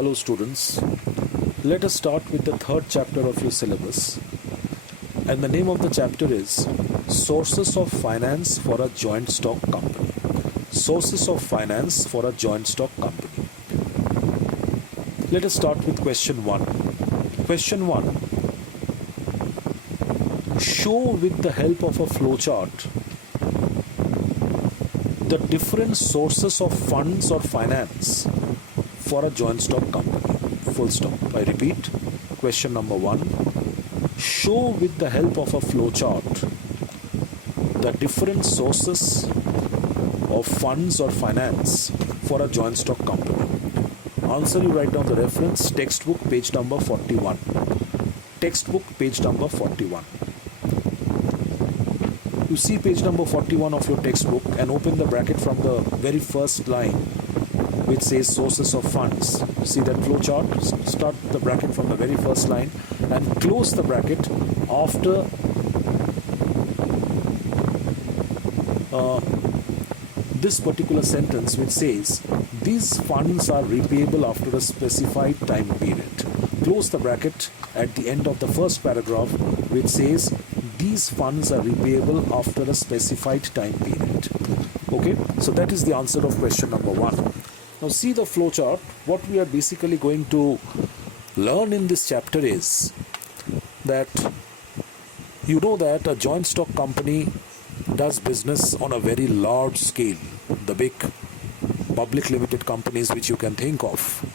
Hello students, let us start with the third chapter of your syllabus, and the name of the chapter is Sources of Finance for a Joint Stock Company. Sources of Finance for a Joint Stock Company. Let us start with question 1. Question 1. Show with the help of a flowchart the different sources of funds or finance for a joint stock company. Full stop. I repeat, question number 1. Show with the help of a flowchart the different sources of funds or finance for a joint stock company. Answer, you write down the reference, textbook page number 41. Textbook page number 41. You see page number 41 of your textbook and open the bracket from the very first line which says sources of funds. See that flow chart? Start the bracket from the very first line and close the bracket after this particular sentence which says these funds are repayable after a specified time period. Close the bracket at the end of the first paragraph which says these funds are repayable after a specified time period. Okay, so that is the answer of question number 1. Now see the flow chart. What we are basically going to learn in this chapter is that you know that a joint stock company does business on a very large scale. The big public limited companies which you can think of,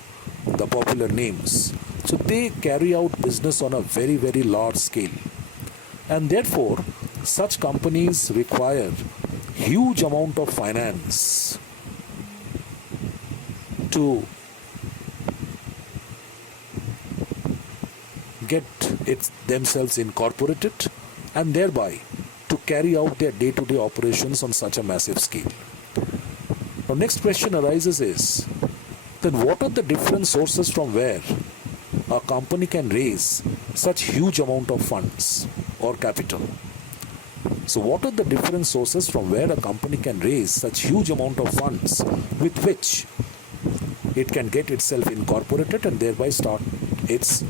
the popular names. So they carry out business on a very, very large scale. And therefore, such companies require huge amount of finance to get themselves incorporated and thereby to carry out their day-to-day operations on such a massive scale. Now, next question arises is, then what are the different sources from where a company can raise such huge amount of funds or capital? So what are the different sources from where a company can raise such huge amount of funds with which it can get itself incorporated and thereby start its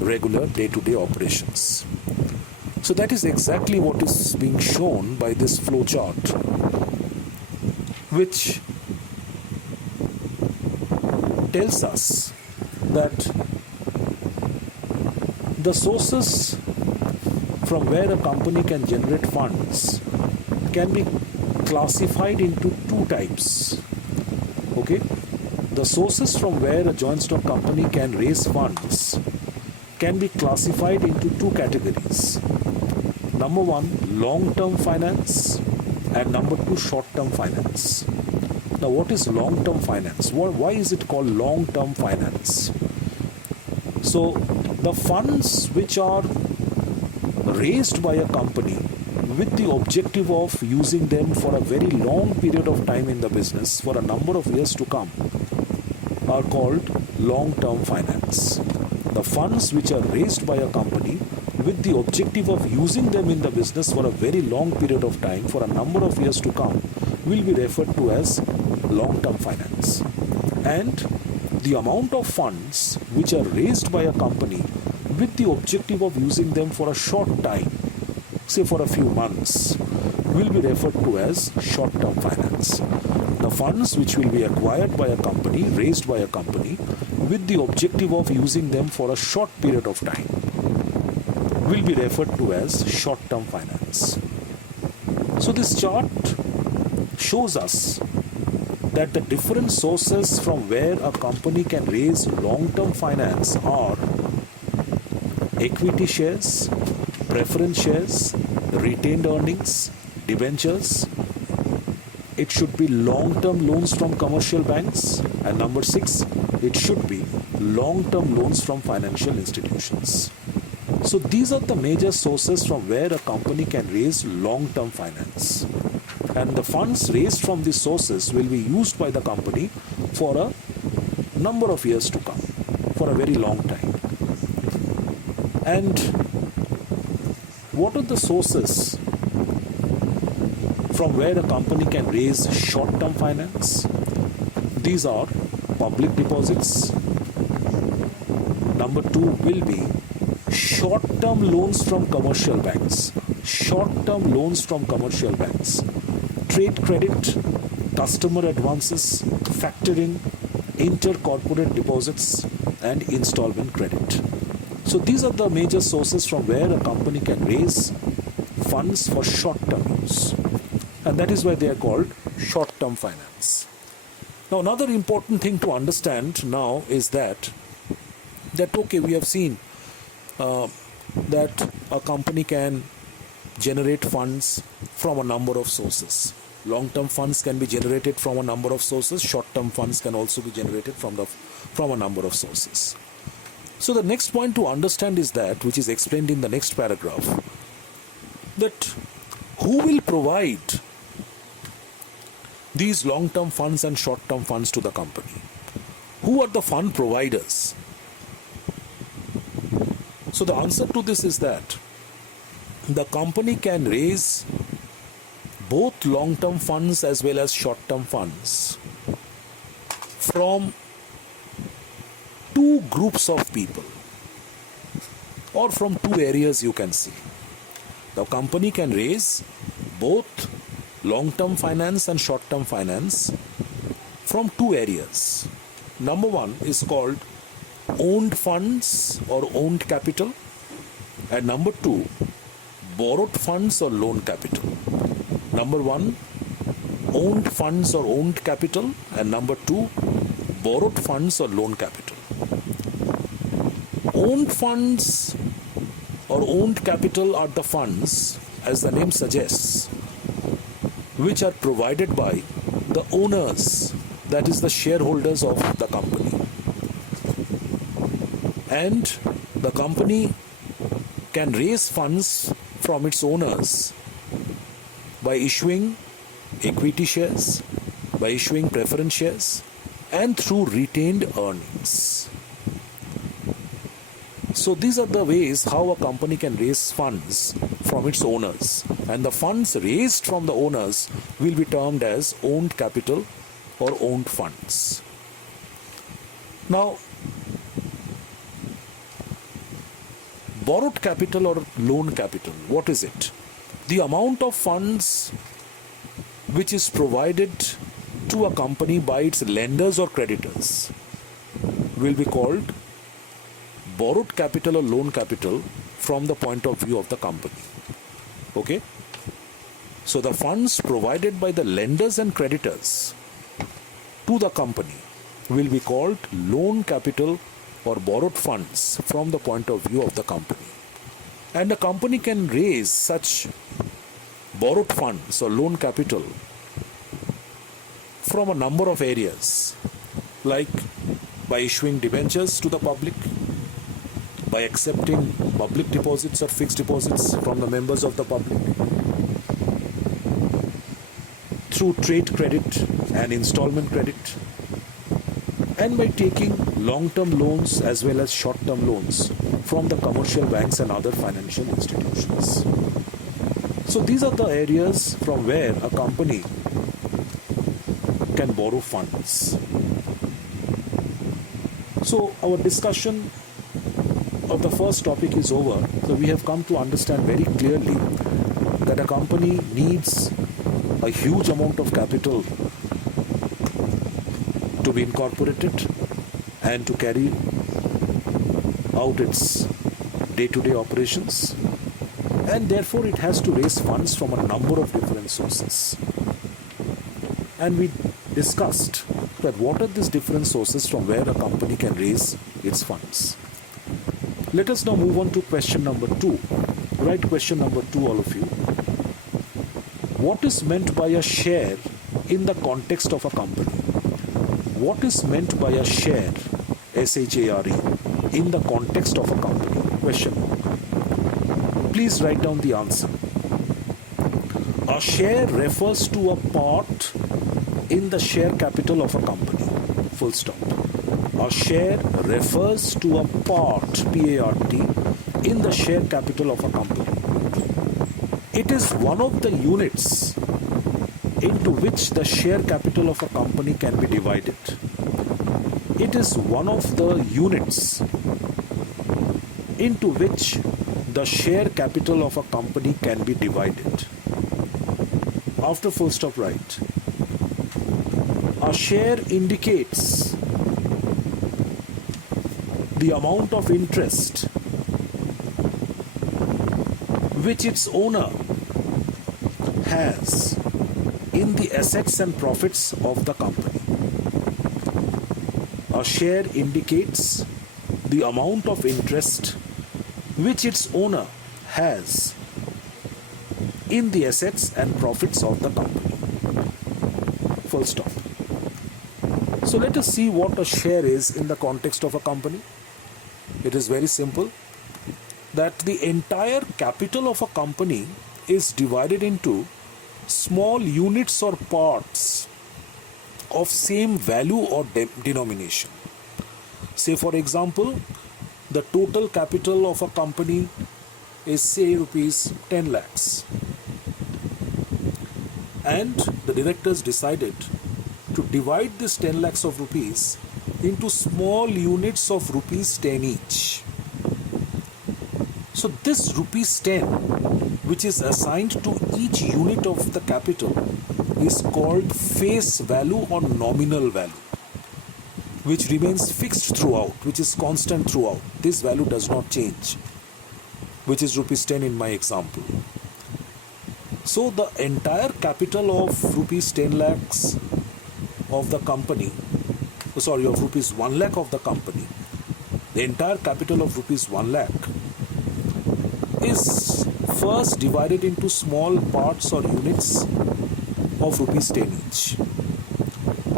regular day-to-day operations? So that is exactly what is being shown by this flow chart, which tells us that the sources from where a company can generate funds can be classified into two types. Okay? The sources from where a joint stock company can raise funds can be classified into two categories. Number 1, long-term finance, and number 2, short-term finance. Now, what is long-term finance? Why is it called long-term finance? So, the funds which are raised by a company with the objective of using them for a very long period of time in the business, for a number of years to come, are called long-term finance. The funds which are raised by a company with the objective of using them in the business for a very long period of time, for a number of years to come, will be referred to as long-term finance. And the amount of funds which are raised by a company with the objective of using them for a short time, say for a few months, will be referred to as short-term finance. The funds which will be acquired by a company, raised by a company, with the objective of using them for a short period of time, will be referred to as short-term finance. So this chart shows us that the different sources from where a company can raise long-term finance are equity shares, preference shares, retained earnings, debentures. It should be long-term loans from commercial banks, and number 6, it should be long-term loans from financial institutions. So these are the major sources from where a company can raise long-term finance. And the funds raised from these sources will be used by the company for a number of years to come, for a very long time. And what are the sources from where a company can raise short-term finance? These are public deposits, Number 2 will be short-term loans from commercial banks. Short-term loans from commercial banks. Trade credit, customer advances, factoring, inter-corporate deposits, and installment credit. So these are the major sources from where a company can raise funds for short-term use. And that is why they are called short-term finance. Now another important thing to understand now is that okay, we have seen that a company can generate funds from a number of sources. Long-term funds can be generated from a number of sources. Short-term funds can also be generated from a number of sources. So the next point to understand is that, which is explained in the next paragraph, that who will provide these long-term funds and short-term funds to the company? Who are the fund providers? So the answer to this is that the company can raise both long-term funds as well as short-term funds from two groups of people, or from two areas, you can see. The company can raise both long-term finance and short-term finance from two areas. Number one is called owned funds or owned capital, and number two, borrowed funds or loan capital. Number one, owned funds or owned capital, and number two, borrowed funds or loan capital. Owned funds or owned capital are the funds, as the name suggests, which are provided by the owners, that is the shareholders of the company. And the company can raise funds from its owners by issuing equity shares, by issuing preference shares, and through retained earnings. So these are the ways how a company can raise funds from its owners, and the funds raised from the owners will be termed as owned capital or owned funds. Now, borrowed capital or loan capital, what is it? The amount of funds which is provided to a company by its lenders or creditors will be called borrowed capital or loan capital from the point of view of the company. Okay? So the funds provided by the lenders and creditors to the company will be called loan capital or borrowed funds from the point of view of the company. And the company can raise such borrowed funds or loan capital from a number of areas, like by issuing debentures to the public, by accepting public deposits or fixed deposits from the members of the public, through trade credit and installment credit, and by taking long-term loans as well as short-term loans from the commercial banks and other financial institutions. So these are the areas from where a company can borrow funds. So our discussion of the first topic is over. So we have come to understand very clearly that a company needs a huge amount of capital to be incorporated and to carry out its day-to-day operations, and therefore it has to raise funds from a number of different sources. And we discussed that what are these different sources from where a company can raise its funds. Let us now move on to question number 2. Write question number 2, all of you. What is meant by a share in the context of a company? What is meant by a share, S-H-A-R-E, in the context of a company? Question mark. Please write down the answer. A share refers to a part in the share capital of a company. Full stop. A share refers to a part, P-A-R-T, in the share capital of a company. It is one of the units into which the share capital of a company can be divided. It is one of the units into which the share capital of a company can be divided. After full stop, write. A share indicates the amount of interest which its owner has in the assets and profits of the company. A share indicates the amount of interest which its owner has in the assets and profits of the company. Full stop. So let us see what a share is in the context of a company. It is very simple, that the entire capital of a company is divided into small units or parts of same value or denomination. Say for example, the total capital of a company is say rupees 10 lakhs, and the directors decided to divide this 10 lakhs of rupees into small units of rupees 10 each. So this rupees 10, which is assigned to each unit of the capital, is called face value or nominal value, which remains fixed throughout, which is constant throughout. This value does not change, which is rupees 10 in my example. So the entire capital of rupees 10 lakhs of the company, of rupees 1 lakh of the company, the entire capital of rupees 1 lakh is first divided into small parts or units of rupees 10 each.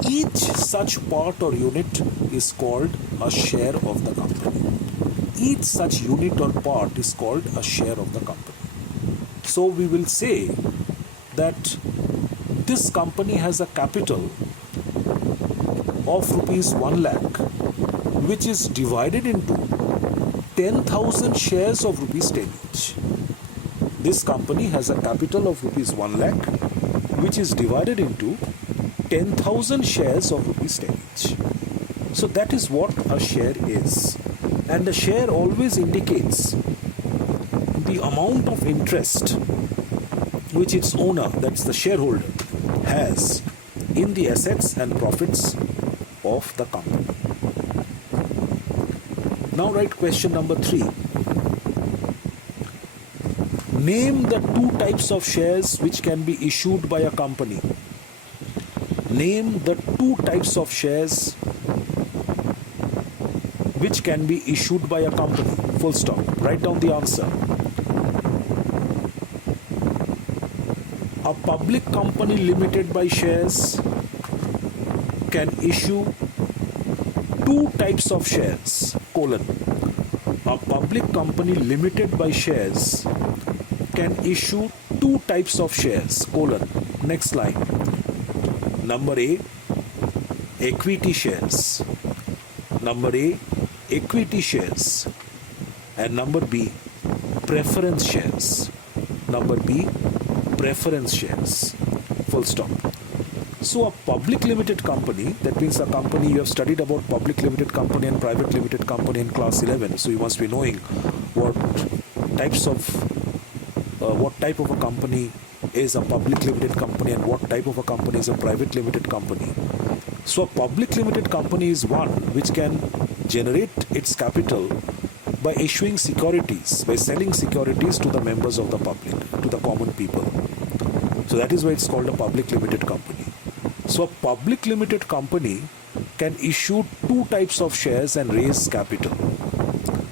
Each such part or unit is called a share of the company. Each such unit or part is called a share of the company. So we will say that this company has a capital of rupees 1 lakh, which is divided into 10,000 shares of rupees 10 each. This company has a capital of rupees 1 lakh, which is divided into 10,000 shares of rupees 10 each. So that is what a share is. And the share always indicates the amount of interest which its owner, that's the shareholder, has in the assets and profits of the company. Now write question number 3. Name the two types of shares which can be issued by a company. Name the two types of shares which can be issued by a company. Full stop. Write down the answer. A public company limited by shares can issue two types of shares, colon. A public company limited by shares can issue two types of shares, colon. Next line. Number A, equity shares. Number A, equity shares. And number B, preference shares. Number B, preference shares. Full stop. So a public limited company, that means a company, you have studied about public limited company and private limited company in class 11. So you must be knowing what type of a company is a public limited company and what type of a company is a private limited company. So a public limited company is one which can generate its capital by issuing securities, by selling securities to the members of the public, to the common people. So that is why it's called a public limited company. So a public limited company can issue two types of shares and raise capital.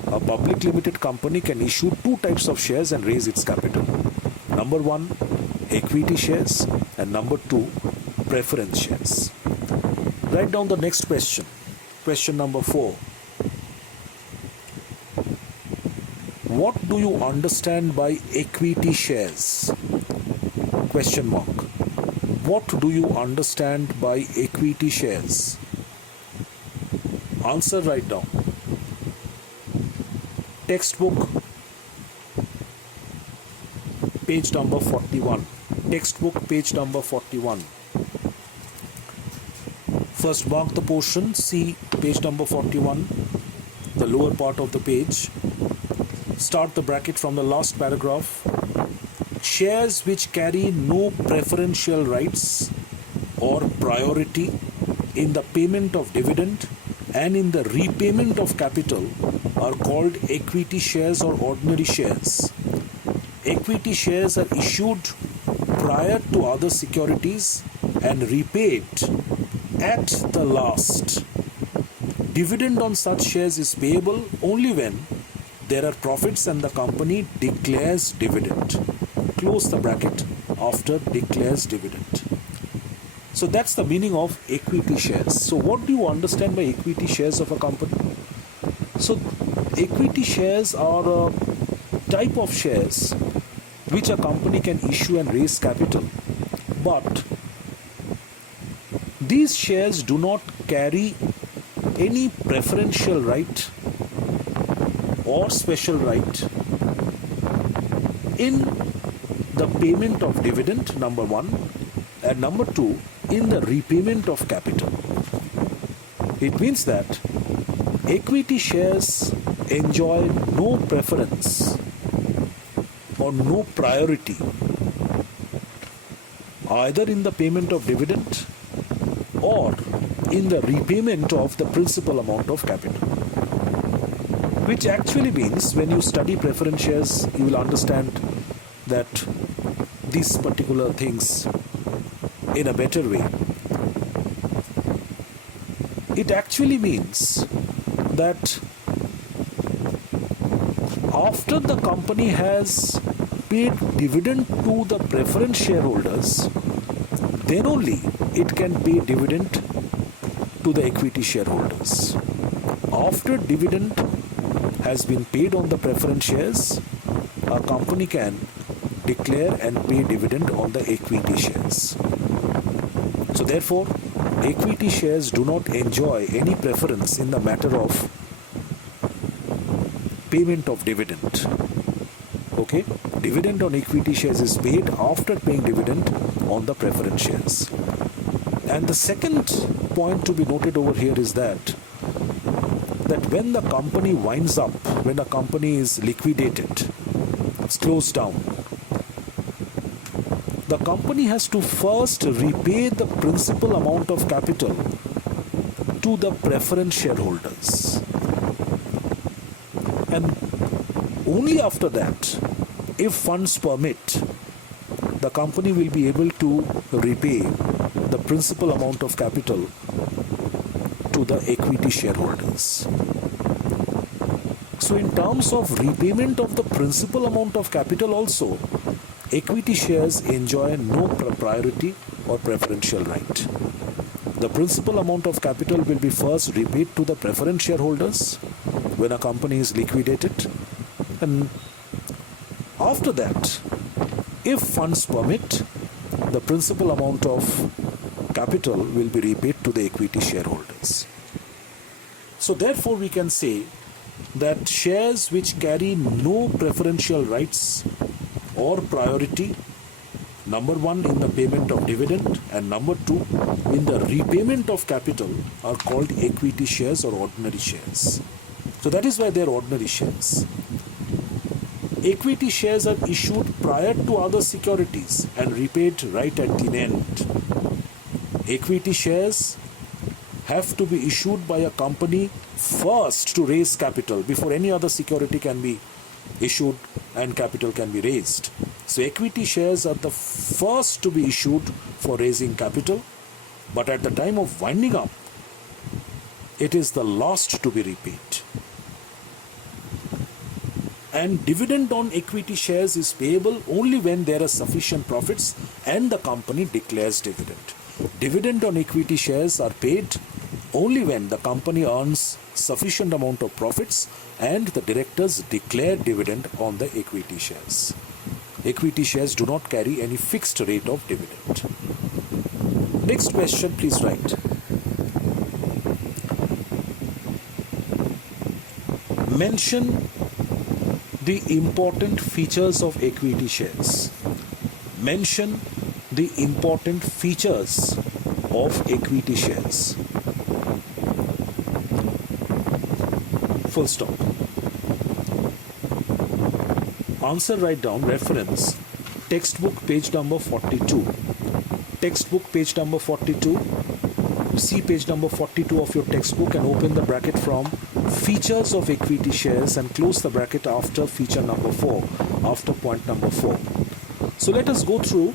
A public limited company can issue two types of shares and raise its capital. Number one, equity shares, and number two, preference shares. Write down the next question. Question number 4. What do you understand by equity shares? Question mark. What do you understand by equity shares? Answer, write down. Textbook, page number 41. Textbook, page number 41. First mark the portion, see page number 41, the lower part of the page. start the bracket from the last paragraph. Shares which carry no preferential rights or priority in the payment of dividend and in the repayment of capital are called equity shares or ordinary shares. Equity shares are issued prior to other securities and repaid at the last. Dividend on such shares is payable only when there are profits and the company declares dividend. Close the bracket after declares dividend. So that's the meaning of equity shares. So what do you understand by equity shares of a company? So equity shares are a type of shares which a company can issue and raise capital. But these shares do not carry any preferential right or special right in the payment of dividend, number one, and number two, in the repayment of capital. It means that equity shares enjoy no preference or no priority either in the payment of dividend or in the repayment of the principal amount of capital. Which actually means when you study preference shares, you will understand that these particular things in a better way. It actually means that after the company has paid dividend to the preference shareholders, then only it can pay dividend to the equity shareholders. After dividend has been paid on the preference shares, a company can declare and pay dividend on the equity shares. So therefore, equity shares do not enjoy any preference in the matter of payment of dividend. Okay? Dividend on equity shares is paid after paying dividend on the preference shares. And the second point to be noted over here is that when the company winds up, when a company is liquidated, it's closed down, the company has to first repay the principal amount of capital to the preference shareholders. And only after that, if funds permit, the company will be able to repay the principal amount of capital to the equity shareholders. So in terms of repayment of the principal amount of capital also, equity shares enjoy no priority or preferential right. The principal amount of capital will be first repaid to the preference shareholders when a company is liquidated, and after that, if funds permit, the principal amount of capital will be repaid to the equity shareholders. So therefore we can say that shares which carry no preferential rights or priority, number one, in the payment of dividend, and number two, in the repayment of capital, are called equity shares or ordinary shares. So that is why they are ordinary shares. Equity shares are issued prior to other securities and repaid right at the end. Equity shares have to be issued by a company first to raise capital before any other security can be issued and capital can be raised. So equity shares are the first to be issued for raising capital, but at the time of winding up, it is the last to be repaid. And dividend on equity shares is payable only when there are sufficient profits and the company declares dividend. Dividend on equity shares are paid only when the company earns sufficient amount of profits and the directors declare dividend on the equity shares. Equity shares do not carry any fixed rate of dividend. Next question, please write. Mention the important features of equity shares. Mention the important features of equity shares. Full stop. answer, write down reference textbook page number 42. Textbook page number 42. See page number 42 of your textbook and open the bracket from features of equity shares and close the bracket after feature number 4, after point number 4. So let us go through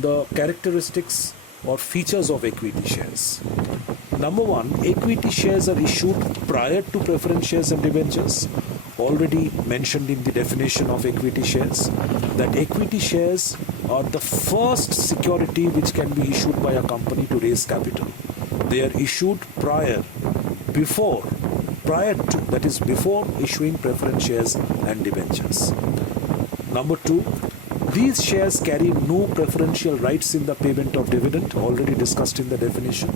the characteristics or features of equity shares. Number 1, equity shares are issued prior to preference shares and debentures. Already mentioned in the definition of equity shares that equity shares are the first security which can be issued by a company to raise capital. They are issued prior to, that is before issuing preference shares and debentures. Number 2, these shares carry no preferential rights in the payment of dividend, already discussed in the definition.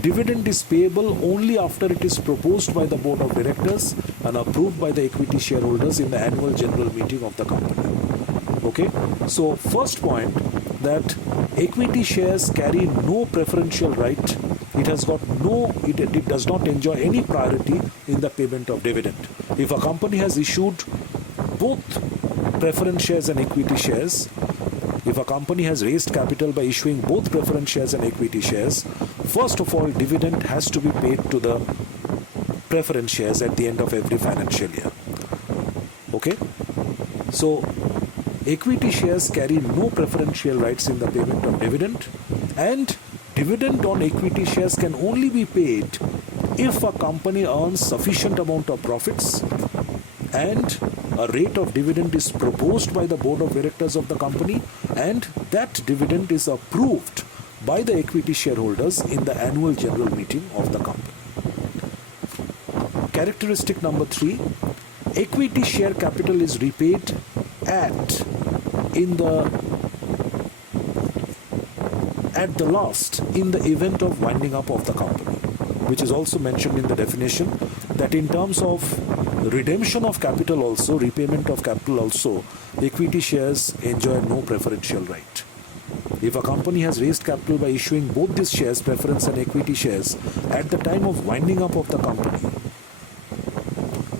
Dividend is payable only after it is proposed by the board of directors and approved by the equity shareholders in the annual general meeting of the company. Okay, so first point, that equity shares carry no preferential right. It does not enjoy any priority in the payment of dividend. If a company has issued both preference shares and equity shares, if a company has raised capital by issuing both preference shares and equity shares, first of all, dividend has to be paid to the preference shares at the end of every financial year. Okay? So, equity shares carry no preferential rights in the payment of dividend, and dividend on equity shares can only be paid if a company earns sufficient amount of profits and a rate of dividend is proposed by the board of directors of the company, and that dividend is approved by the equity shareholders in the annual general meeting of the company. Characteristic number 3, equity share capital is repaid at the last in the event of winding up of the company, which is also mentioned in the definition, that in terms of redemption of capital also, repayment of capital also, equity shares enjoy no preferential right. If a company has raised capital by issuing both these shares, preference and equity shares, at the time of winding up of the company,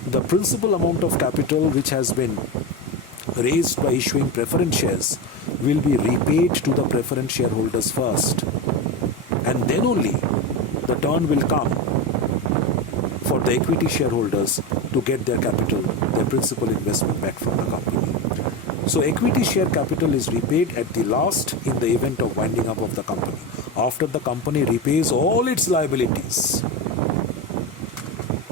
the principal amount of capital which has been raised by issuing preference shares will be repaid to the preference shareholders first, and then only the turn will come for the equity shareholders to get their capital, their principal investment back from the company. So equity share capital is repaid at the last in the event of winding up of the company, after the company repays all its liabilities,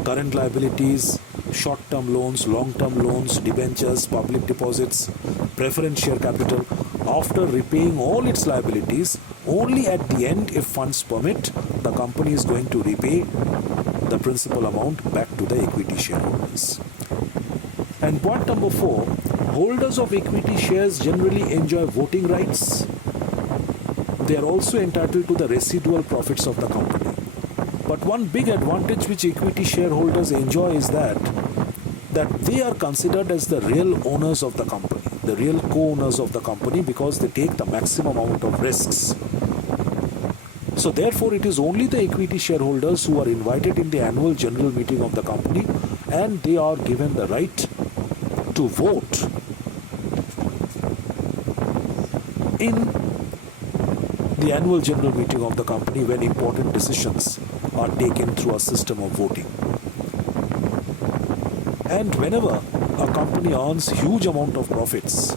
current liabilities, short-term loans, long-term loans, debentures, public deposits, preference share capital. After repaying all its liabilities, only at the end, if funds permit, the company is going to repay the principal amount back to the equity shareholders. And point number 4, holders of equity shares generally enjoy voting rights. They are also entitled to the residual profits of the company. But one big advantage which equity shareholders enjoy is that they are considered as the real owners of the company, the real co-owners of the company, because they take the maximum amount of risks. So therefore, it is only the equity shareholders who are invited in the annual general meeting of the company, and they are given the right to vote in the annual general meeting of the company when important decisions are taken through a system of voting. And whenever a company earns huge amount of profits,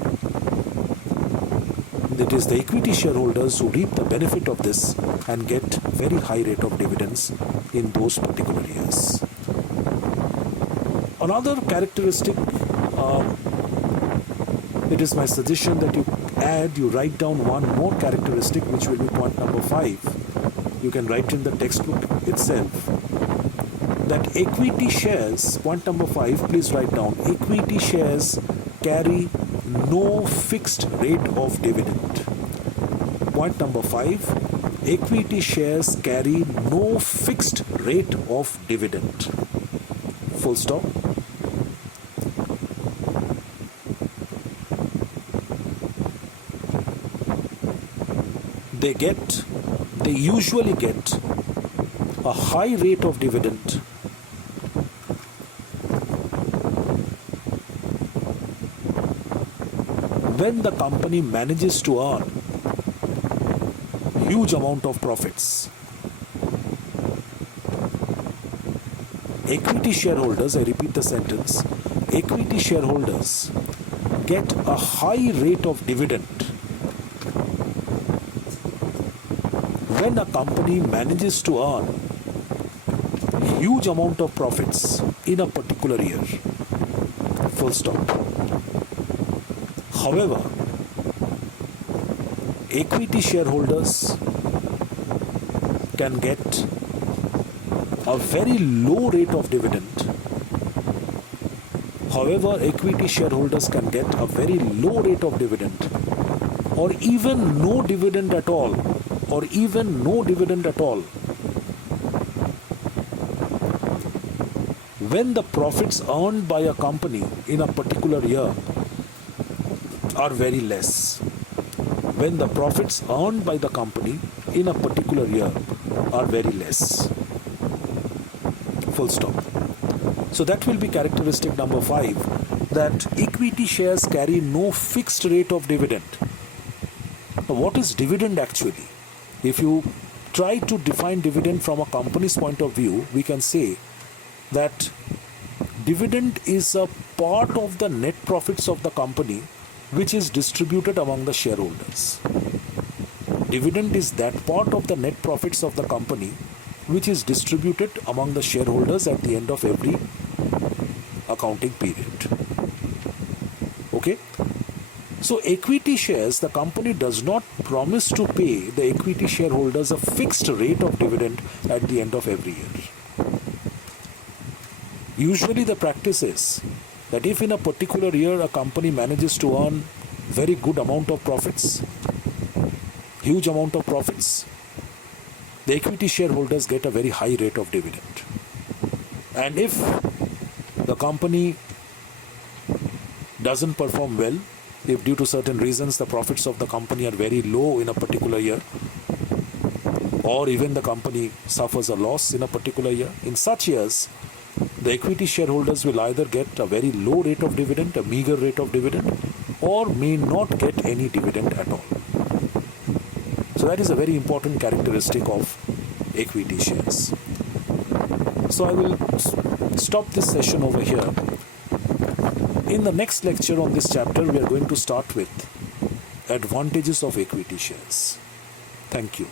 it is the equity shareholders who reap the benefit of this and get very high rate of dividends in those particular years. Another characteristic, it is my suggestion that you write down one more characteristic, which will be point number 5. You can write in the textbook itself that equity shares, point number 5, please write down, equity shares carry no fixed rate of dividend. Point number 5, equity shares carry no fixed rate of dividend. Full stop. They usually get a high rate of dividend when the company manages to earn huge amount of profits. Equity shareholders, I repeat the sentence, equity shareholders get a high rate of dividend when a company manages to earn huge amount of profits in a particular year. Full stop. However, equity shareholders can get a very low rate of dividend. However, equity shareholders can get a very low rate of dividend, or even no dividend at all, when the profits earned by a company in a particular year are very less. When the profits earned by the company in a particular year are very less. Full stop. So that will be characteristic number 5, that equity shares carry no fixed rate of dividend. Now, what is dividend actually? If you try to define dividend from a company's point of view, we can say that dividend is a part of the net profits of the company which is distributed among the shareholders. Dividend is that part of the net profits of the company which is distributed among the shareholders at the end of every accounting period. Okay? So equity shares, the company does not promise to pay the equity shareholders a fixed rate of dividend at the end of every year. Usually the practice is that if in a particular year a company manages to earn very good amount of profits, huge amount of profits, the equity shareholders get a very high rate of dividend. And if the company doesn't perform well, if due to certain reasons the profits of the company are very low in a particular year, or even the company suffers a loss in a particular year, in such years, the equity shareholders will either get a very low rate of dividend, a meager rate of dividend, or may not get any dividend at all. So that is a very important characteristic of equity shares. So I will stop this session over here. In the next lecture on this chapter, we are going to start with advantages of equity shares. Thank you.